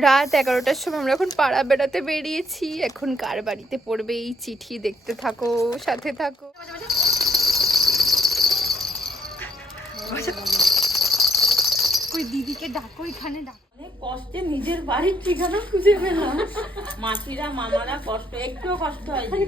রাত 11টার সময় আমরা এখন পাড়া বেড়াতে বেরিয়েছি। এখন কার বাড়িতে পড়বে এই চিঠি দেখতে থাকো, সাথে থাকো। ওই দিদিকে ডাকো, এখানে ডাকো। অনেক কষ্টে নিজের বাড়ির ঠিকানা খুঁজে পেলাম। মাসিরা মামারা কষ্ট, একটুও কষ্ট হয়নি।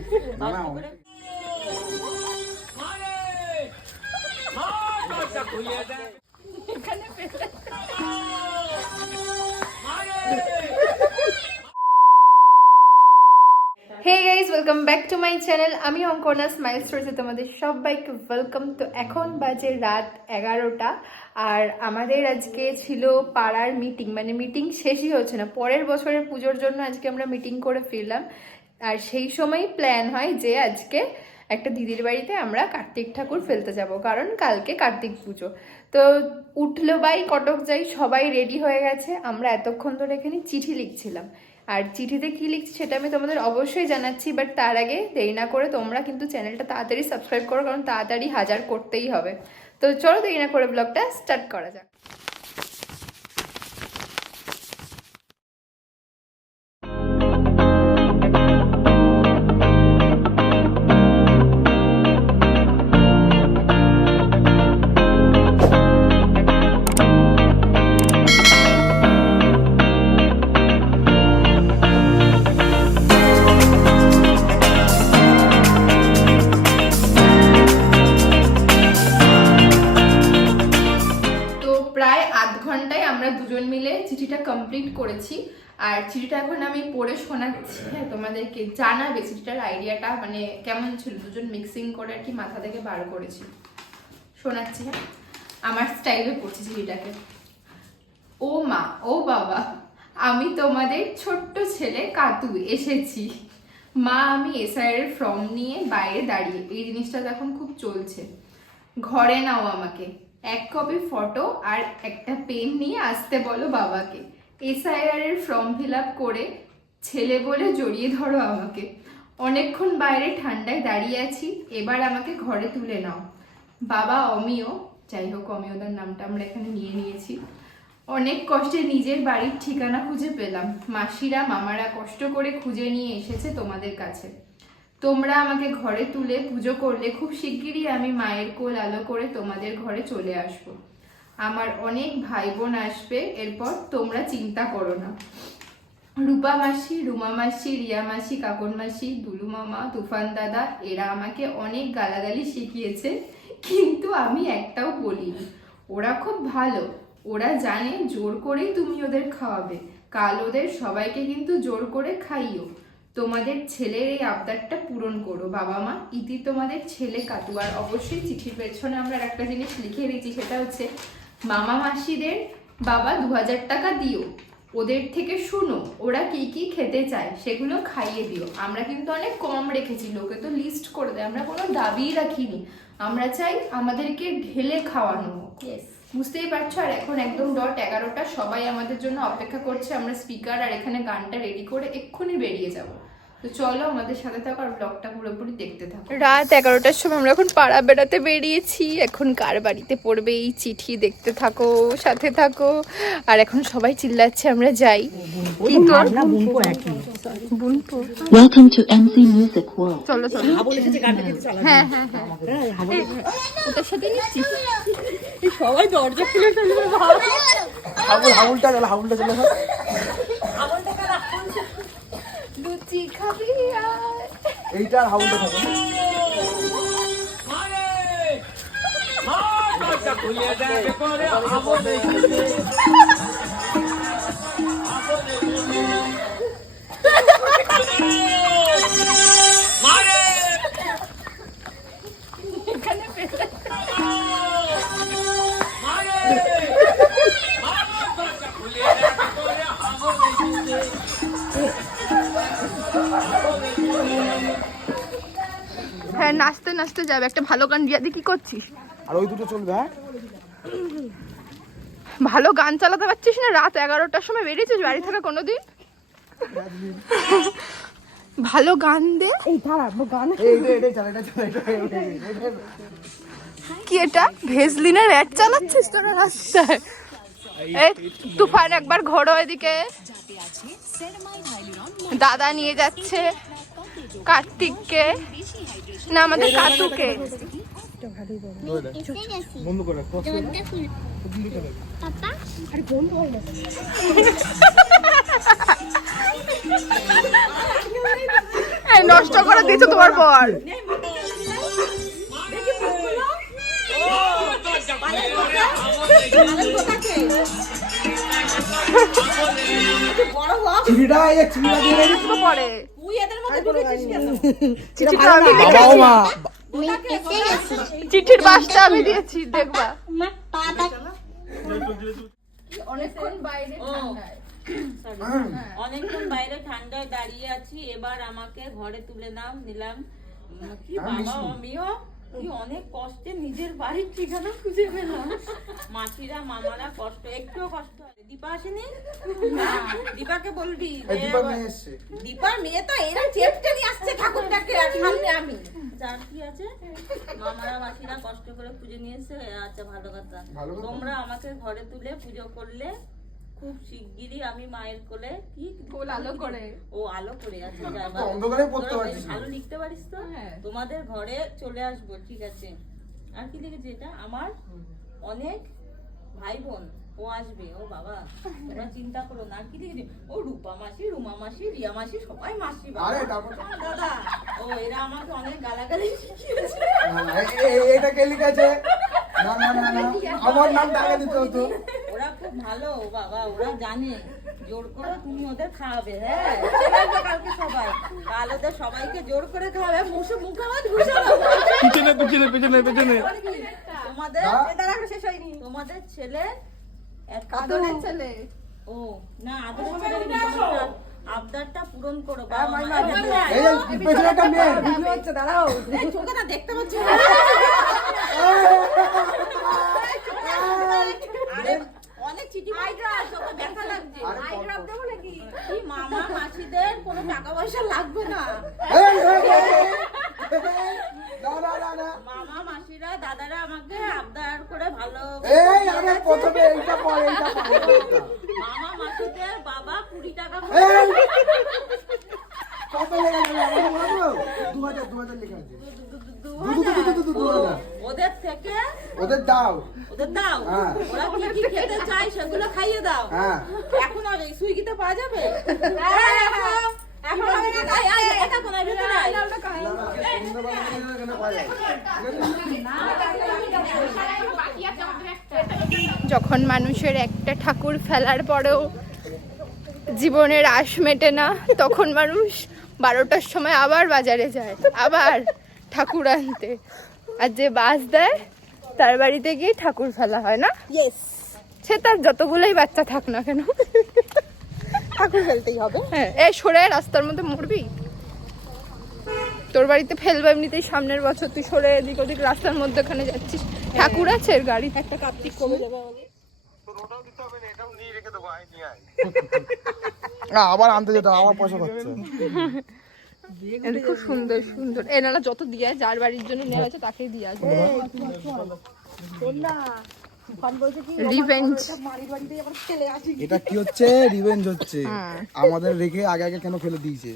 Hey guys, welcome back to my channel. আমি অঙ্কনা স্মাইল স্টোরিতে তোমাদের সবাইকে ওয়েলকাম। তো এখন বাজে রাত 11টা, আর আমাদের আজকে ছিল পাড়ার মিটিং, মানে মিটিং শেষই হচ্ছে না। পরের বছরের পুজোর জন্য আজকে আমরা মিটিং করে ফিরলাম, আর সেই সময়ই প্ল্যান হয় যে আজকে একটা দিদির বাড়িতে আমরা কার্তিক ঠাকুর ফেলতে যাব, কারণ কালকে কার্তিক পুজো। তো উঠলো বাই কটক যাই, সবাই রেডি হয়ে গেছে। আমরা এতক্ষণ ধরে এখানে চিঠি লিখছিলাম, আর চিঠিতে কি লিখছি সেটা আমি তোমাদের অবশ্যই জানাচ্ছি। বাট তার আগে দেরি না করে তোমরা কিন্তু চ্যানেলটা তাড়াতাড়ি সাবস্ক্রাইব করো, কারণ তাড়াতাড়ি 1000 করতেই হবে। তো চলো দেরি না করে ব্লগটা স্টার্ট করা যাক। আমরা দুজন মিলে চিঠিটা কমপ্লিট করেছি, আর চিঠিটা এখন আমি পড়ে শোনাচ্ছি। হ্যাঁ, তোমাদেরকে জানাবে চিঠিটার আইডিয়াটা মানে কেমন ছিল। দুজন মিক্সিং করে আর কি মাথা থেকে বার করেছি, শোনাচ্ছি। হ্যাঁ, আমার স্টাইলে পড়ছি চিঠিটাকে। ও মা, ও বাবা, আমি তোমাদের ছোট্ট ছেলে কাতু এসেছি। মা, আমি এসআইয়ের ফর্ম নিয়ে বাইরে দাঁড়িয়ে, এই জিনিসটা এখন খুব চলছে। ঘরে নাও আমাকে, এক কপি ফটো আর একটা পেন নিয়ে আসতে বলো বাবাকে। এসআইআর এর ফর্ম ফিল আপ করে ছেলে বলে জড়িয়ে ধরো আমাকে। অনেকক্ষণ বাইরে ঠান্ডায় দাঁড়িয়ে আছি, এবার আমাকে ঘরে তুলে নাও। বাবা অমিয়, যাই হোক অমিয়দার নামটা আমরা এখানে নিয়ে নিয়েছি। অনেক কষ্টে নিজের বাড়ির ঠিকানা খুঁজে পেলাম। মাসিরা মামারা কষ্ট করে খুঁজে নিয়ে এসেছে তোমাদের কাছে। তোমরা আমাকে ঘরে তুলে পুজো করলে খুব শিগগিরই আমি মায়ের কোল আলো করে তোমাদের ঘরে চলে আসব। আমার অনেক ভাই বোন আসবে এরপর, তোমরা চিন্তা করো না। রূপা মাসি, রুমা মাসি, রিয়া মাসি, কাকন মাসি, দুলু মামা, তুফান দাদা, এরা আমাকে অনেক গালাগালি শিখিয়েছে, কিন্তু আমি একটাও বলিনি। ওরা খুব ভালো, ওরা জানে জোর করেই তুমি ওদের খাওয়াবে। কাল ওদের সবাইকে কিন্তু জোর করে খাইও। তোমাদের ছেলের এই আবদারটা পূরণ করো বাবা মা। ইতি তোমাদের ছেলে কাতু। আর অবশ্যই চিঠির পেছনে আমরা একটা জিনিস লিখে দিয়েছি, সেটা হচ্ছে মামা মাসিদের বাবা 2000 টাকা দিও, ওদের থেকে শুনো ওরা কি কি খেতে চায়, সেগুলো খাইয়ে দিও। আমরা কিন্তু অনেক কম রেখেছি, লোকে তো লিস্ট করে দেয়, আমরা কোনো দাবিই রাখিনি। আমরা চাই আমাদেরকে ঢেলে খাওয়ানো। বুঝতেই পারছো। আর এখন একদম ডট 11টা, সবাই আমাদের জন্য অপেক্ষা করছে। আমরা স্পিকার আর এখানে গানটা রেডি করে এক্ষুনি বেরিয়ে যাব। তো চলো আমাদের সাথে থাকো আর ব্লগটা পুরোপুরি দেখতে থাকো। রাত 11টার সময় আমরা এখন পাড়া বেড়াতে বেরিয়েছি। এখন কার বাড়িতে পড়বে এই চিঠি দেখতে থাকো, সাথে থাকো। আর এখন সবাই চিল্লাচ্ছে আমরা যাই, কিন্তু Welcome to MC Music World. চলো চলো। হ্যাঁ হ্যাঁ হ্যাঁ, ওটার সাথে নিচ্ছি। সবাই দরজা খুলে ফেলবে। হাউলটা চলে লুচি খাবি আর এইটা হাউলটা থাকে। হ্যাঁ, নাচতে নাচতে যাবে। একটা ভালো গান রিয়াদি, কি করছিস? আর ওই দুটো চলবে। হ্যাঁ, ভালো গান চালাতে পারছিস না? রাত 11টার সময় বেরিয়েছিস বাড়ি থেকে কোনোদিন? ভালো গান দে। এই দাঁড়া, গান কি এটা ভেজলিনের অ্যাড চালাচ্ছিস তোরা রাস্তায়? এই তুফান একবার ঘোরো এদিকে। দাদা নিয়ে যাচ্ছে কার্তিককে, না আমাদের কাতুকে। বন্ধ করে নষ্ট করে দিয়েছো তোমার বর। চিঠিটা এই চিঠিটা দিয়ে রেখে তো পরে তুই এদের মধ্যে ঢুকেছিস কেন? চিঠিটা আমি বাবা ও মা চিঠির বাসটা আমি দিয়েছি, দেখবা। অনেকক্ষণ বাইরে ঠান্ডায়। অনেকক্ষণ বাইরে ঠান্ডায় দাঁড়িয়ে আছি, এবার আমাকে ঘরে তুলে নিলাম। কি বাবা আমিও কি অনেক কষ্টে নিজের বাড়ির ঠিকানা খুঁজে পেলাম। মাসিরা মামারা কষ্ট, একটুও কষ্ট হয়। দীপা আসেনি? দীপাকে বলবি দীপার মেয়ে তো এরা চেপটে নিয়ে আসছে ঠাকুরটাকে, আর সামনে আমি যার কি আছে। মামারা মাসিরা কষ্ট করে পুজো নিয়ে এসে, আচ্ছা ভালো কথা। তোমরা আমাকে ঘরে তুলে পুজো করলে, খুব শিগগিরই আমি মায়ের কোলে কি আলো করে, ও আলো করে আছে, অন্ধকারে পড়তে পারছিস ভালো লিখতে পারিস তো। তোমাদের ঘরে চলে আসবো, ঠিক আছে। আর কি লিখেছে এটা? আমার অনেক ভাই বোন ও আসবে, ও বাবা তোমরা চিন্তা করো না। আর কি লিখেছে? ও রূপা মাসি, রুমা মাসি, রিয়া মাসি, সবাই মাসি দাদা। ও এরা আমাকে অনেক গালাগালি শিখিয়েছে। এটা কে লিখেছে? না না না না, আমার নাম টাকা দিতে হতো। ওরা খুব ভালো বাবা, ওরা জানে জোর করে তুমি ওদের খাওয়াবে। হ্যাঁ কালকে সবাই, কাল ওদের সবাইকে জোর করে খাওয়াবে। মুখে মুখামাজ ঘুষাবো। পিছনে পিছনে পিছনে পিছনে তোমাদের ছেলে আদরের ছেলে। ও না, আদরের ছেলে আবদারটা পূরণ করো। এই পেছনে একটা মেয়ে চোখে না দেখতে পাচ্ছি। অনেক চিঠি চোখে ব্যথা লাগছে। কি মামা মাসিদের কোনো টাকা পয়সা লাগবে না। মামা মাসিরা দাদারা আমাকে আবদার করে ভালো। মামা মাসিদের বাবা 20 টাকা ওদের থেকে ওদের দাও ওরা কি কি খেতে চায় সেগুলো খাইয়ে দাও। এখন হবে সুইগিতে পাওয়া যাবে। যখন মানুষের একটা ঠাকুর ফেলার পরেও জীবনের আশ মেটে না, তখন মানুষ 12টার সময় আবার বাজারে যায়, আবার ঠাকুর আনতে। আর যে বাস দেয় তার বাড়িতে গিয়ে ঠাকুর ফেলা হয় না? সে তার যতগুলোই বাচ্চা থাক না কেন, ঠাকুর ফেলতেই হবে। হ্যাঁ, এই সরে রাস্তার মধ্যে মরবি? তোর বাড়িতে ফেলবো এমনিতেই, সামনের বছর তুই সরে এদিক ওদিক রাস্তার মধ্যে ওখানে যাচ্ছিস। ঠাকুর আছে গাড়ি, একটা কার্তিক কমে যাবে আবার আনতে যেতে, আমার পয়সা খরচা। খুব সুন্দর সুন্দর এনারা যত দিয়ে, যার বাড়ির জন্য নেওয়া হয়েছে তাকেই দিয়ে আসবে। রিভেঞ্জ। এটা কি হচ্ছে? রিভেঞ্জ হচ্ছে। আমাদের রেখে আগে আগে কেন ফেলে দিয়েছে,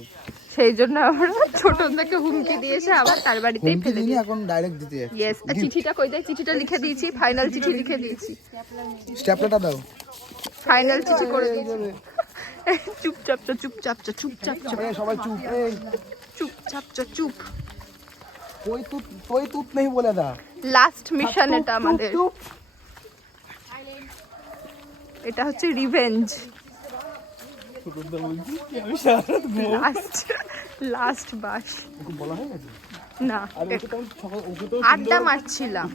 সেই জন্য আমরা ছোট থেকে হুমকি দিয়েছে, আবার তার বাড়িতেই ফেলে দিই। এখন ডাইরেক্ট দিতে যাচ্ছে। ইয়েস, চিঠিটা কই দেয়? চিঠিটা লিখে দিয়েছি, ফাইনাল চিঠি লিখে দিয়েছি। স্ট্যাপলারটা দাও। ফাইনাল চিঠি করে দিয়েছি। চুপচাপ তো, চুপচাপ তো, চুপচাপ চুপ, সবাই চুপ, চুপচাপ তো, চুপ। कोई तुत नहीं बोला था। লাস্ট মিশন এটা আমাদের। এটা হচ্ছে রিভেঞ্জ। লাস্ট বাস না, আড্ডা মারছিলাম।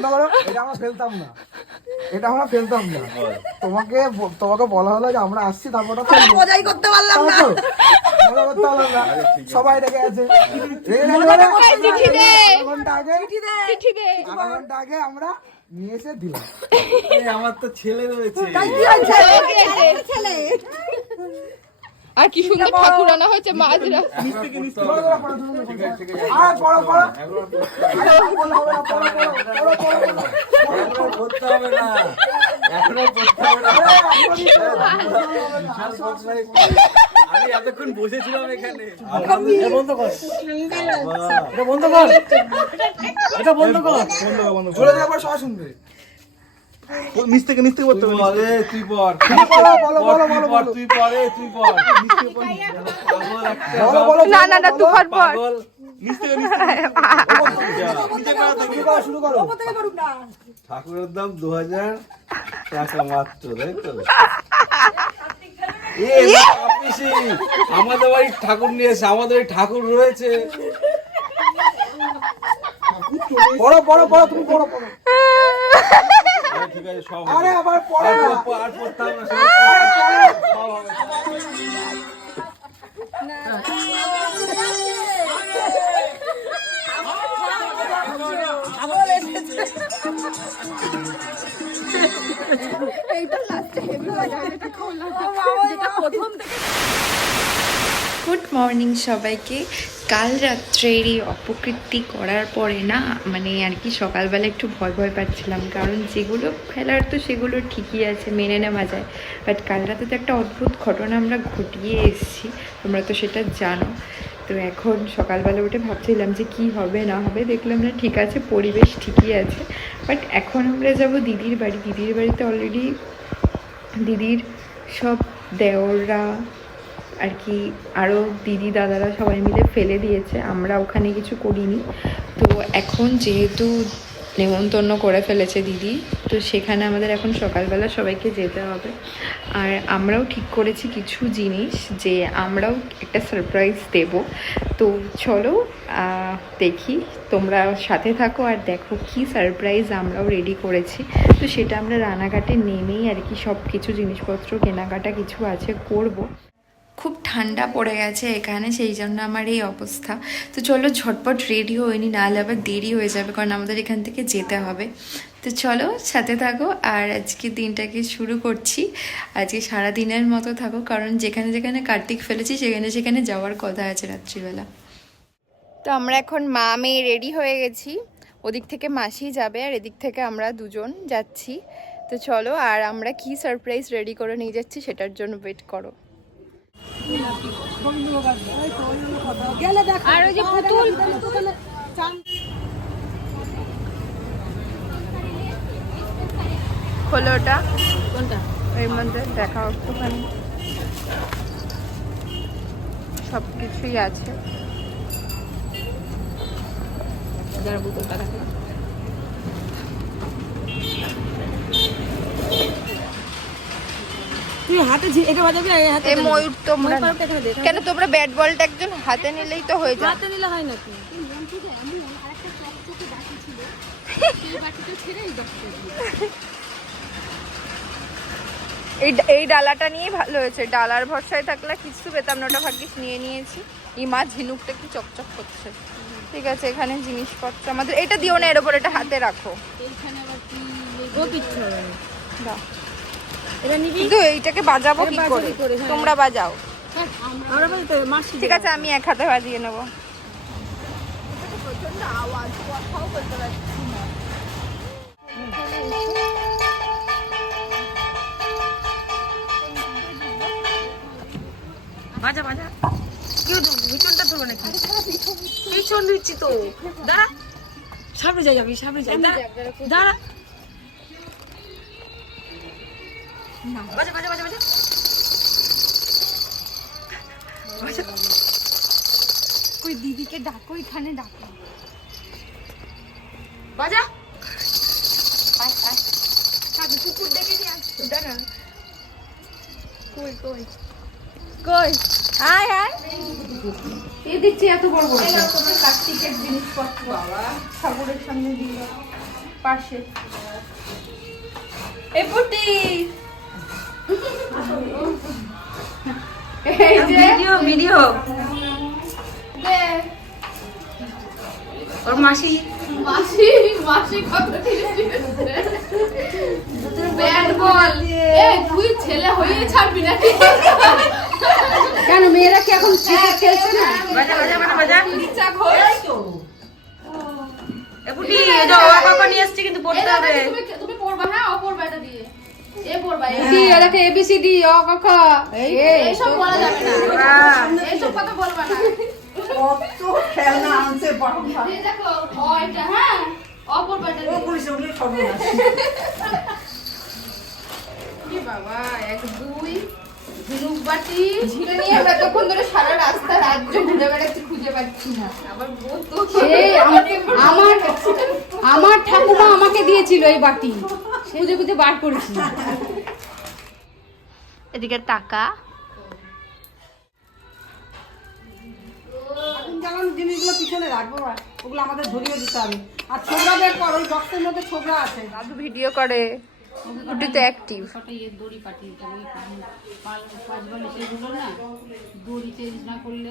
বন্ধ করো, এটা আমরা ফেলতাম না, এটা আমরা ফেলতাম না। তোমাকে বলা হলো যে আমরা আসছি, তারপর মজাই করতে পারলাম না। মজা করতে পারলাম না, সবাই রেগে আছে। আধা ঘন্টা আগে আমরা নিয়ে এসে দিলাম। আমার তো ছেলে রয়েছে। আর কি সুন্দর ঠাকুর আনা হয়েছে মাঝরা। করতে হবে না, এখনো করতে হবে না। আমি এতক্ষণ বসেছিলাম এখানে। বন্ধ কর, এটা বন্ধ কর, এটা বন্ধ কর, চলে যাওয়ার পর সবাই শুনবে। নিচ থেকে পড়তে হবে। তুই পড়, তুই পড়ে, তুই পড়। না না না, তুই পড়। নিচ থেকে শুরু করো। ঠাকুরের দাম 2000 টাকা মাত্র, তাই তো? আমাদের বাড়ির ঠাকুর নিয়ে এসে, আমাদের বাড়ির ঠাকুর রয়েছে। পড়ো পড়ো পড়ো, তুমি পড়ো পড়ো। ঠিক আছে, সব আরে আবার পড়ো না। আর পড়তাম না, সব হবে। গুড মর্নিং সবাইকে। কাল রাত্রের এই অপকীর্তি করার পরে না মানে আর কি সকালবেলা একটু ভয় ভয় পাচ্ছিলাম, কারণ যেগুলো ফেলার তো সেগুলো ঠিকই আছে, মেনে নেওয়া যায়। বাট কাল রাতে তো একটা অদ্ভুত ঘটনা আমরা ঘটিয়ে এসেছি, তোমরা তো সেটা জানো। তো এখন সকালবেলা উঠে ভাবছিলাম যে কি হবে না হবে, দেখলাম না ঠিক আছে, পরিবেশ ঠিকই আছে। বাট এখন আমরা যাব দিদির বাড়ি। দিদির বাড়িতে অলরেডি দিদির সব দেওররা আর কি, আরও দিদি দাদারা সবাই মিলে ফেলে দিয়েছে, আমরা ওখানে কিছু করিনি। তো এখন যেহেতু নেমন্তন্ন করে ফেলেছে দিদি, তো সেখানে আমাদের এখন সকালবেলা সবাইকে যেতে হবে। আর আমরাও ঠিক করেছি কিছু জিনিস যে আমরাও একটা সারপ্রাইজ দেব। তো চলো দেখি, তোমরা সাথে থাকো আর দেখো কি সারপ্রাইজ আমরাও রেডি করেছি। তো সেটা আমরা রানাঘাটে নেমেই আর কি সব কিছু জিনিসপত্র কেনাকাটা কিছু আছে করব। খুব ঠান্ডা পড়ে গেছে এখানে, সেই জন্য আমার এই অবস্থা। তো চলো ঝটপট রেডি হয়ে নি, নাহলে আবার দেরি হয়ে যাবে, কারণ আমাদের এখান থেকে যেতে হবে। তো চলো সাথে থাকো, আর আজকে দিনটাকে শুরু করছি। আজকে সারা দিনের মতো থাকো, কারণ যেখানে যেখানে কার্তিক ফেলেছি সেখানে সেখানে যাওয়ার কথা আছে রাত্রিবেলা। তো আমরা এখন মা মেয়ে রেডি হয়ে গেছি, ওদিক থেকে মাসি যাবে আর এদিক থেকে আমরা দুজন যাচ্ছি। তো চলো, আর আমরা কি সারপ্রাইজ রেডি করে নিয়ে যাচ্ছি সেটার জন্য ওয়েট করো। আর ওই যে পুতুল খোলো ওটা, কোনটা? এর মধ্যে দেখাও একটুখানি, সব কিছুই আছে। যারা পুতুলটা দেখো, তুই হাতে এটা বাজাবি, হাতে এই ময়ূর তোমরা এখানে দেখ। কেন, তোমরা ব্যাট বলটা একজন হাতে নিলেই তো হয়ে যায়। হাতে নিলে হয় নাকি? এই ডালাটা নিয়েই ভালো হয়েছে, ডালার ভরসায় থাকলে কিছু পেতাম না, ওটা ভাগ্যিস নিয়ে নিয়েছি। এই মা ঝিনুকটা একটু চকচক করছে। ঠিক আছে, এখানে জিনিসপত্র আমাদের, এটা দিও না এর ওপর, এটা হাতে রাখো। দাও। কিন্তু এইটাকে বাজাবো কি করে? তোমরা বাজাও। ঠিক আছে, আমি এক হাতে বাজিয়ে নেবো। বাজা বাজা, কেউ পিছনটা ধরবো নাকি? পিছন দিচ্ছি তো, দাঁড়া, সামনে যাই, আমি সামনে যাই, দাঁড়া। বাজা বাজা বাজা বাজা বাজা। কই দিদিকে ডাকো, এখানে ডাকো। বাজা। কুকুর দেখে নিয়ে আসছো। দাঁড়া। কই কই কই, আয় আয়। এই দেখছি এত বড় বড়। তোমার কার্তিকের জিনিসপত্র, বাবা ঠাকুরের সামনে দিল। পাশে এই পুটি এই যে ভিডিও দে ওর মাসি মাসি মাসি কত দিয়েছে ব্যাট বল এই তুই ছেলে হয়ে ছাড়বি না কেন মেয়েরা কি এখন ক্রিকেট খেলছে না? বাজা বাজা বাজা বাজা নিচা ঘোষ এ পুটি এই যে ওর বাবা নিয়ে আসছে কিন্তু পড়তে হবে। তুমি পড়বা হ্যাঁ ও পড়বা এটা দিয়ে এ পড়বা ডি এটাকে এবিসিডি অ ক খ এই সব বলা যাবে না এই সব কথা বলবা না কত খেলনা আনছে বাবা এই দেখো ও এটা হ্যাঁ ও পড়বা এটা ও পুলিশ ওগুলো সব কি বাবা 1 2 ঝিনুক বাটি ঝিলে নিয়ে আমরা তখন ধরে সারা রাস্তা রাজ্য ঘুরে বেড়াচ্ছি খুঁজে পাচ্ছি না আবার বহুত তো এই আমার ঠাকুমা আমাকে দিয়েছিল এই বাটি খুঁজে খুঁজে বার করেছি। এদিকে টাকা এখন যেমন জিনিসগুলো পিছনে রাখবো ওগুলো আমাদের ধরিয়ে দিতে হবে আর ছোবরা বের কর ওই বক্সের মধ্যে ছোবরা আছে দাদু ভিডিও করে গুড্ডু তো অ্যাক্টিভ দড়ি পাঠিয়ে দেবে পাল পাঁচ বলে সেগুলো না দড়ি চেঞ্জ না করলে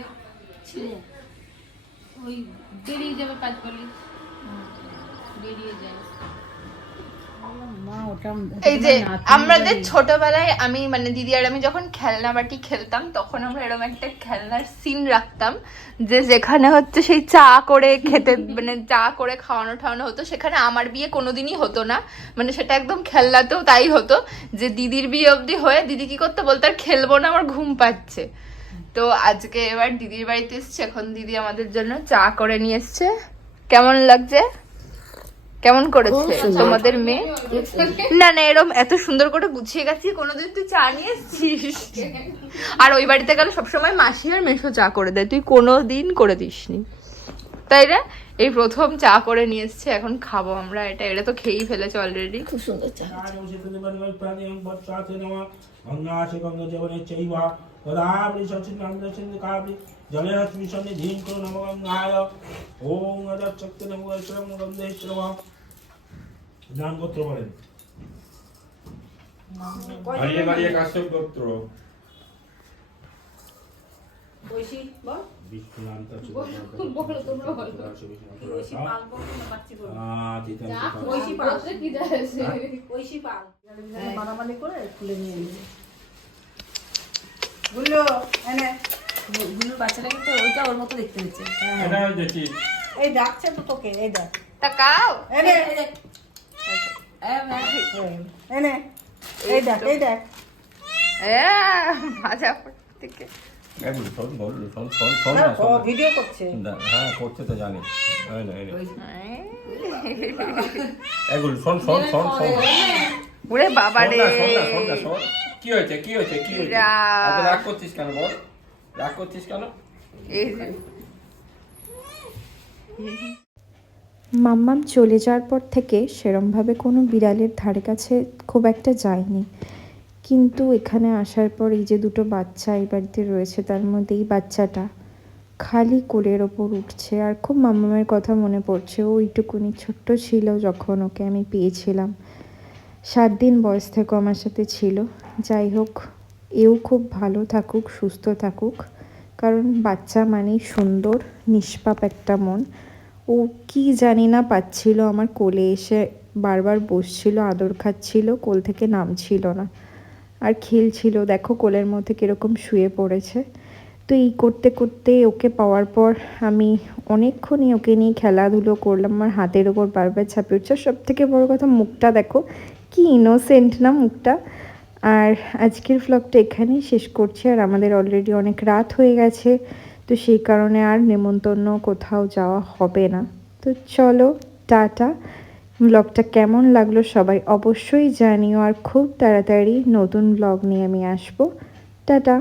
ছিঁড়ে ওই বেরিয়ে যাবে পাঁচ বলে বেরিয়ে যায়। এই যে আমাদের ছোটবেলায় আমি মানে দিদি আর আমি যখন খেলনা বাটি খেলতাম তখন আমরা এরকম একটা খেলনার সিন রাখতাম যে যেখানে হচ্ছে সেই চা করে খেতে মানে চা করে খাওয়ানো ঠাওয়ানো হতো সেখানে আমার বিয়ে কোনোদিনই হতো না মানে সেটা একদম খেলনাতেও তাই হতো যে দিদির বিয়ে অবধি হয়ে দিদি কি করতে বলতো আর খেলবো না আমার ঘুম পাচ্ছে তো আজকে এবার দিদির বাড়িতে এসছে এখন দিদি আমাদের জন্য চা করে নিয়ে এসছে কেমন লাগছে কেমন করেছে তোমাদের মেয়ে না না এরকম এত সুন্দর করে গুছিয়ে গেছি কোনোদিন তুই চা নিয়ে এসছিস আর ওই বাড়িতে গেলে সবসময় মাসি আর মেশো চা করে দেয় তুই কোনোদিন করে দিসনি তাই না এই প্রথম চা করে নিয়ে এসছে এখন খাবো আমরা এটা এটা তো খেয়েই ফেলেছে অলরেডি খুব সুন্দর চা নাম গোত্র বলেন মারিয়া মারিয়া কাশ্যপ গোত্র ঐশী বল বিষ্ণু নাম তো বলো তোমরা বলো ঐশী পাল বল না বাচ্চি বল যা ঐশী পাল বলতে কি যাচ্ছে ঐশী পাল মারামারি করে খুলে নিয়ে এলি গুলো এনে গুলোর বাচ্চাটা কিন্তু ওইটা ওর মতো দেখতে হচ্ছে। এটা দেখি এই ডাকছে তো তোকে এই দেখ তাকাও এনে এনে এই দেখ এই দেখ ভাজা থেকে এগুলো শোন বল শোন শোন শোন না ও ভিডিও করছে হ্যাঁ করতে তো জানি এই না এগুলো শোন শোন শোন শোন ওরে বাবা রে শোন না শোন কি হয়েছে কি হয়েছে কি হয়েছে এত রাগ করছিস কেন বল রাগ করছিস কেন মাম্মাম চলে যাওয়ার পর থেকে সেরমভাবে কোনো বিড়ালের ধারে কাছে খুব একটা যায়নি, কিন্তু এখানে আসার পর এই যে দুটো বাচ্চা এই বাড়িতে রয়েছে তার মধ্যে এই বাচ্চাটা খালি কোলের ওপর উঠছে আর খুব মাম্মামের কথা মনে পড়ছে। ও ওইটুকুনি ছোট্ট ছিল যখন ওকে আমি পেয়েছিলাম, 7 দিন বয়স থেকে আমার সাথে ছিল। যাই হোক, এও খুব ভালো থাকুক, সুস্থ থাকুক, কারণ বাচ্চা মানেই সুন্দর নিষ্পাপ একটা মন। ও কি জানি না পাচ্ছিল, আমার কোলে এসে বারবার বসছিল, আদর খাচ্ছিল, কোল থেকে নামছিল না আর খেলছিল। দেখো কোলের মধ্যে কীরকম শুয়ে পড়েছে। তো এই করতে করতে ওকে পাওয়ার পর আমি অনেকক্ষণই ওকে নিয়ে খেলাধুলো করলাম, আমার হাতের ওপর বারবার ছাপিয়ে উঠছে। সব থেকে বড়ো কথা মুখটা দেখো, কি ইনোসেন্ট না মুখটা। আর আজকের ভ্লগটা এখানেই শেষ করছি, আর আমাদের অলরেডি অনেক রাত হয়ে গেছে, তো সেই কারণে আর নেমন্তন্ন কোথাও যাওয়া হবে না। তো চলো টাটা। ব্লগটা কেমন লাগলো সবাই অবশ্যই জানিও, আর খুব তাড়াতাড়ি নতুন ব্লগ নিয়ে আমি আসবো। টাটা।